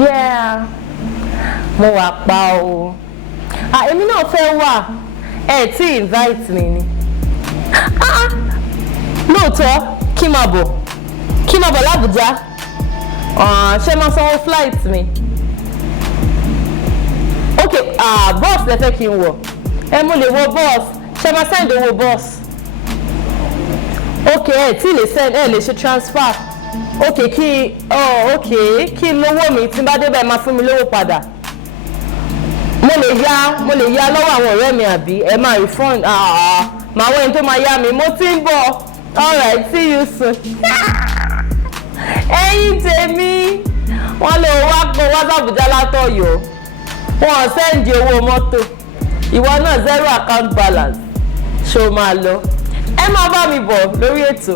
Yeah. Mo wà pa o. Èmi náà fẹ́ wà. Ẹ tí invite mi ni. Lóòótọ́ kí máa bọ̀ l'Abuja. Ṣé máa sanwó flight mi? Okay, boss lẹ fẹ́ kí n wọ̀. Mo lè wọ boss. Ṣé máa send owó boss? Okay, tí lè send lè ṣe transfer. Okay, kí lówó mi tí bá débẹ̀ máa fún mi lówó padà. Mo lè yá lọ́wọ́ àwọn ọ̀rẹ́ mi àbí ẹ máa refund. Màá wọ ẹni tó máa yá mi. Mo ti ń bọ̀. All right, see you soon. Ẹ̀yin tèmi wọ́n lè wá Abuja látọ̀yọ́. Wọ́n sẹ́ndì owó mọ́tò. Ìwọ náà 0 account balance. Ṣó máa lọ. Ẹ máa bá mi bọ̀ lórí ètò.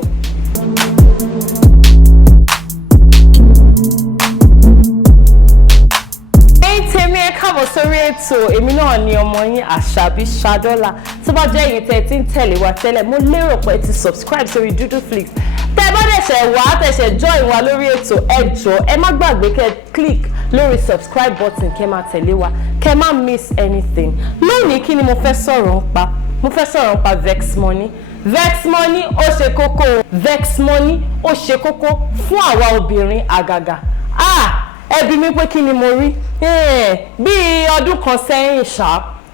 Ẹ̀yin tèmi ẹ káàbọ̀ sórí ètò. Èmi náà ni ọmọ yín Ashabi Shadola. Tó bá jẹ́ ẹ̀yin tẹ́ tí ń tẹ̀lé wa tẹ́lẹ̀, mo lérò pé ti subscribe sórí Duduflix. Tẹ́ bá dẹ̀ṣẹ̀ wá tẹ̀ṣẹ̀ join wa lórí ètò, ẹ jọ̀ọ́ ẹ má gbàgbé kẹ́ click lórí subscribe button kẹ́ máa tẹ̀lé wa, kẹ́ má miss anything. Lónìí kí ni mo fẹ́ sọ̀rọ̀ nípa? Mo fẹ́ sọ̀rọ̀ nípa Vex Money. Vex Money ó ṣe kókó. Vex Money ó ṣe kókó fún àwa obìnrin àgàgà. Ẹ bi mí pé kí ni mo rí? Bí ọdún kan sẹ́yìn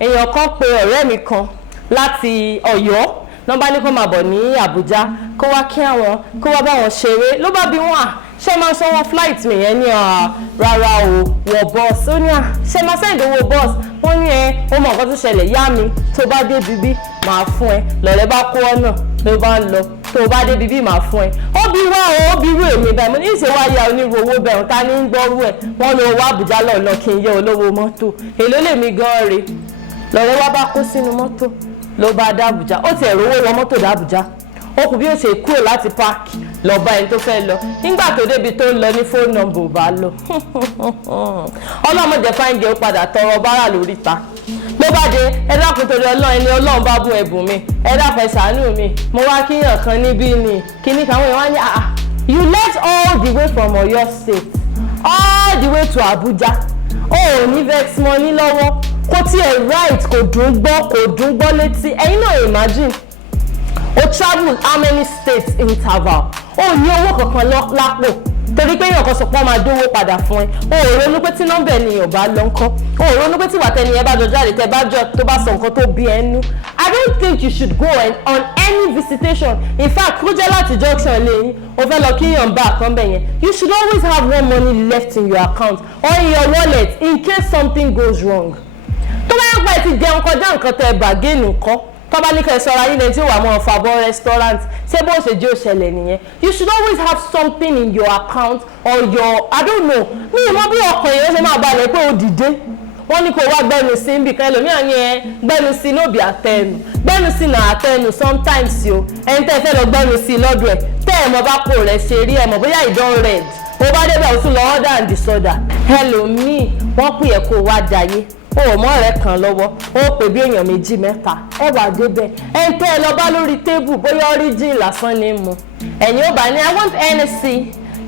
èèyàn kan pe ọ̀rẹ́ mi kan láti Ọ̀yọ́. Ló bá ní kó máa bọ̀ ní Abuja kó wá kí àwọn kó wá bá wọn ṣeré. Ló bá bi wọ́n ṣé máa sanwó flight mi yẹn ní rárá o wọ boss. Ó ní ṣé máa send owó boss. Wọ́n ní ó mọ nǹkan tó ṣẹlẹ̀ yá mi tó bá dé bíbí máa fún ẹ. Lọ́rẹ́ bá kó ọ̀nà ló bá ń lọ tó bá dé bíbí máa fún ẹ. Ó bí wá ó bí rú èmi báyìí mo ní ìṣe wá ya onírú owó bẹ̀rù ta ní ń gbọ́rú ẹ̀. Wọ́n lọ wá Abuja lọ́ọ̀lọ́ kí n yẹ olówó mọ́tò. Èló lèmi gan-an rè. Lọ́rẹ́ wá bá kó sínú mọ́tò ló bá dá Abuja. Ó ti ẹ̀rọ owó wọ mọ́tò dá Abuja. Ó kù bí ó ṣe kúrò láti páàkì lọ bá ẹni tó fẹ́ lọ. Nígbà tó débi tó ń lọ ní fóònù nọ́mbà ò bá lọ. Ọlọ́mọdé fáìndì ó padà tọrọ bárà lórí ta. Ló bá dé ẹ dákun torí Ọlọ́run ẹni Ọlọ́run bá bùn ẹ̀bùn mi. Ẹ dákun ẹ ṣàánú mi. Mo wá kíyàn kan níbí ni. Kíní kan wọ́n wá ní you left all the way from Oyo State all the way to Abuja. Ní Vex Money lọ́wọ́. Kò tiẹ̀ right kò dùn gbọ́ létí. Ẹ̀yin náà imagine. O travel how many states interval? Ní owó kankan lápò. Torí pé èèyàn kan sọ pé wọ́n máa dówó padà fún ẹ. Ò ronú pé tí nọ́mbà ènìyàn bá lọ ńkọ́. Ò ronú pé tí wà tẹ́ni ẹ bá jọ jáde tẹ́ bá jọ tó bá sọ nǹkan tó bí ẹ nú. I don't think you should go on any visitation. In fact, kó jẹ́ láti junction lẹ́yìn, o fẹ́ lọ kíyàn bá àkànbẹ̀ yẹn. You should always have one money left in your account or in your wallet in case something goes wrong. Tó bá yẹ pé ti jẹun kọjá nǹkan tẹ́ bàgẹ́ẹ̀nì nǹkan. Tó bá ní kẹ́ sọ́ra yín lẹ́yìn tí ó wà mọ́ fàbọ̀ restaurant ṣé bó ṣe jẹ́ òṣèlè nìyẹn. You should always have something in your account or your I don't know. Mi ò mọ bí ọkàn yẹn ṣe máa balẹ̀ pé ó dìde. Wọ́n ní kó wá gbẹ́nu sí níbi kan ẹlòmíràn yẹn gbẹ́nu sí lóbi àtẹnu gbẹ́nu sí náà àtẹnu sometimes o ẹni tẹ́ fẹ́ lọ gbẹ́nu sí lọ́dọ̀ ẹ̀ tẹ́ ẹ̀ mọ bá pò rẹ̀ ṣe rí ẹ̀ mọ̀ bóyá ìdán red ó bá débẹ̀ ó tún lọ order and disorder ẹlòmíì wọ́n pè é kó wá jayé o mọ ọ̀rẹ́ kan lọ́wọ́ ó pè bí èèyàn méjì mẹ́ta ẹ wà débẹ̀ ẹ ń tẹ́ ẹ lọ bá lórí tébù bóyá origin lásán ní mu ẹ̀yin ó bá ní I want NSC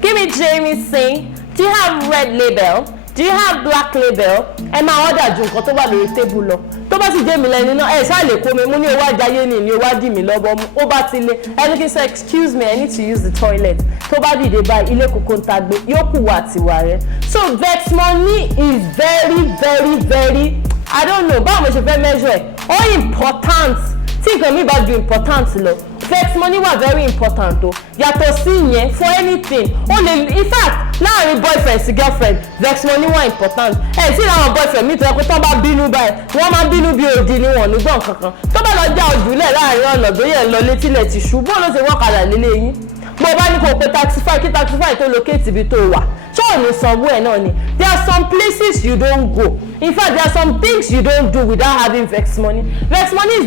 give me Jameson do you have red label do you have black label ẹ máa order ju nǹkan tó wà lórí tébù lọ tó bá sì jẹ́ mi lẹ́ni náà ẹ ṣáà lè kó mi mú ní owó àjáyé ni owó àdì mi lọ́wọ́ mú ó bá ti lé ẹni kí n sọ excuse me I need to use the toilet tó bá dìde báyìí ilé kòkó ń ta gbé yóò kù wà tiwa rẹ. So Vex Money is very I don't know báwo mo ṣe fẹ́ measure ẹ̀ ó important tí nǹkan mi bá ju important lọ Vex Money wà very important o yàtọ̀ sí ìyẹn for anything ó lè in fact láàrin boyfriend sí girlfriend Vex Money wà important ẹ̀ sí àwọn boyfriend mi tó yẹ kó tó bá bínú báyìí wọ́n máa ń bínú bí òdì ni wọ́n nígbọ̀n kankan tó bá lọ já òjúlẹ̀ láàrin ọ̀nà tó yẹ lọ létílẹ̀ ti ṣú bó ló ṣe wọ́kadà nílé yín bó bá ní kó pe taxify kí taxify tó locate ibi tó wà ṣé ò ní sanwó ẹ̀ náà ni there are some places you don't go in fact there are some things you don't do without having Vex Money. Vex Money is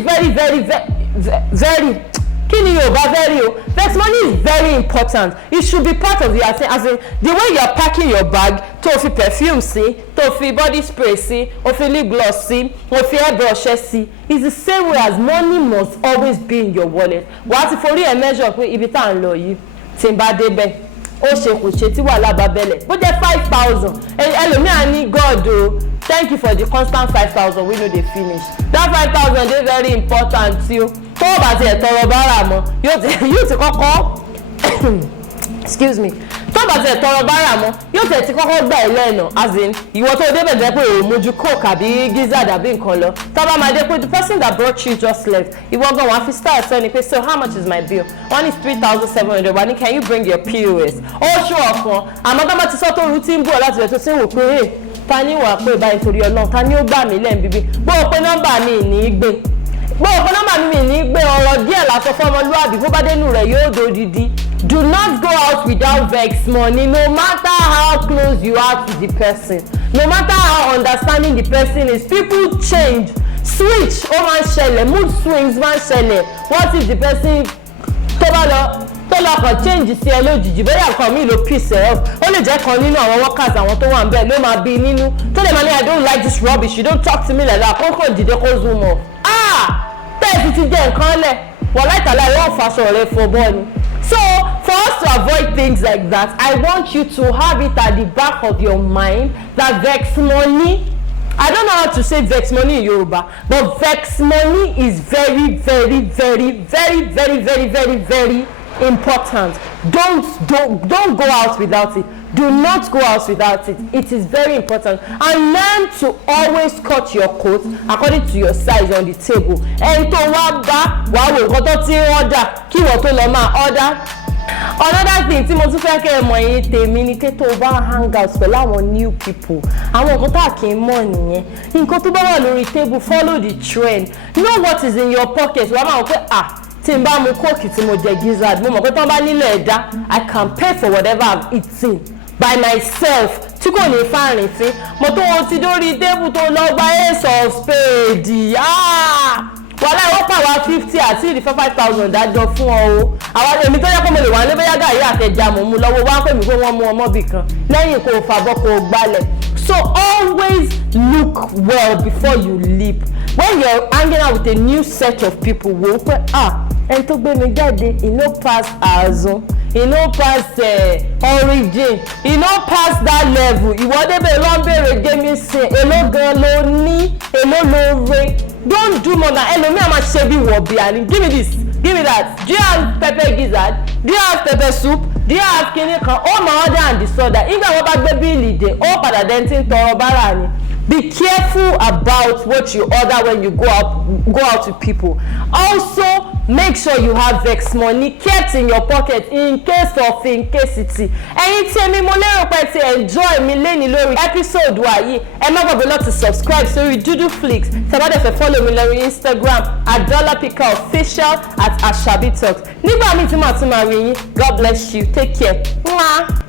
very kí ni Yorùbá very o Vex Money is very important it should be part of your as in the way you are packing your bag tó fi perfume sí tó fi body spray sí ó fi lip gloss sí ó fi airbrush sí it's the same way as money must always be in your wallet wàá ti forí ẹ̀ measure pé ibi tá à ń lọ yìí tí n bá débẹ̀ ó ṣe kò ṣe tí wàhálà bá bẹ̀lẹ̀ bó jẹ́ 5,000 ẹlòmíà ní God o thank you for the constant 5,000 we no dey finish that 5,000 dey very important too tó o bá tiẹ̀ tọrọ bára mọ́ yóò ti kọ́kọ́ excuse me tó bá tiẹ̀ tọrọ bára mọ́ yóò tẹ̀ ti kọ́kọ́ gbà ẹ́ lẹ́nu as in ìwọ tó débẹ̀ jẹ́ pé òun mojú coke àbí gizzard àbí nǹkan lọ tó bá máa dé pé the person that brought you just left ìwọ gan wàá fi start sọ ni pé so how much is my bill one is 3,700 wà ní can you bring your POS ó ṣó ọ̀kan àmọ́ tó bá ti sọ tó rú tí ń bọ̀ láti rẹ̀ tó ti ń wò pé hey ta ni wàá pé báyìí torí Ọlọ́run ta ni ó gbà mí lẹ́nu bíbí gbọ́ pé nọ́mbà mi ní í gbé gbọ́ pé nọ́mbà mi ní í gbé ọ̀rọ̀ díẹ̀ lásán fọmọlúwàbí bó bá dénú rẹ̀ yóò dodidi. Do not go out without vex money no matter how close you are to the person no matter how understanding the person is people change switch ó máa ń ṣẹlẹ̀ mood swings máa ń ṣẹlẹ̀ what if the person tó lọ kàn change sí ẹ lójijì bóyá nǹkan mi ló piss ẹ off ó lè jẹ́ kan nínú àwọn workers àwọn tó wà ń bẹ̀ ló máa bí nínú tó lè máa ní I don't like this rubbish you don't talk to me like that kókò dìde kó zoom off tẹ́ẹ̀sì ti jẹ́ nǹkan lẹ̀ wọ́n láìtàlá ìwọ́n faṣọ rẹ̀ fọ́ bọ́ ni. So for us to avoid things like that, I want you to have it at the back of your mind that vex money, I don't know how to say vex money in Yoruba, but vex money is very, very, very, very, very, very, very, very important. Don't go out without it. Do not go out without it. It is very important. And learn to always cut your coat according to your size on the table. Ẹni tó wá bá wàá wò nǹkan tó ti ń order kí wọ́n tó lọ máa order. Another thing tí mo tún fẹ́ kẹ́ ẹ mọ̀ yín tèmi ni pé tó o bá hang out pẹ̀lú àwọn new people àwọn nǹkan tá a kì í mọ̀ nìyẹn nǹkan tó bá wà lórí table follow the trend know what is in your pocket wàá máa wọ pé tí n bá mu kóòkì tí mo jẹ gizzard mo mọ̀ pé tí wọ́n bá nílò ẹ̀dá I can pay for whatever I've eaten by myself tí kò ní fáàrin sí mo tó wọn ti dórí tébù tó lọ gba ace of spade wàhálà ìwọ́n pàwọ́ 50 àti ìdí 5,000 dájọ́ fún ọ o àwọn èmi tó yẹ kó mo lè wà ní bóyá gàrí àtẹ̀jà mò ń mu lọ́wọ́ wá pè mí pé wọ́n mú ọmọ bì kan lẹ́yìn kó o fàbọ̀ kó o gbálẹ̀ so always look well before you leap when you're hanging out with a new set of people wò ó pé ẹni tó gbé mi jáde e no pass ààzùn e no pass origin e no pass that level ìwọ débẹ̀ ló ń bèrè gémi sin èló gan ló ní èló ló re don't do more than ẹlòmíì àmà ṣe bí wọ̀bì àní give me this give me that do you have pepper gizzard do you have pepper soup do you have kinní kan ó máa order and disorder ìgbà wọn bá gbé bíìlì dé ó padà dẹ́ntì ń tọrọ bára ni. Be careful about what you order when you go out with people. Also, make sure you have vex money kept in your pocket in case of incasity. Ẹ̀yin tí èmi mo lérò pé ti enjoy mi lẹ́ni lórí episode wa yìí ẹ má gbàgbé láti subscribe sórí Doodleflix tẹ́bá dẹ̀ fẹ́ follow mi lórí Instagram @dollarpickerofficial @Ashabi Talks. Nígbà míì tí màá tún máa rí yín God bless you take care. Mwah.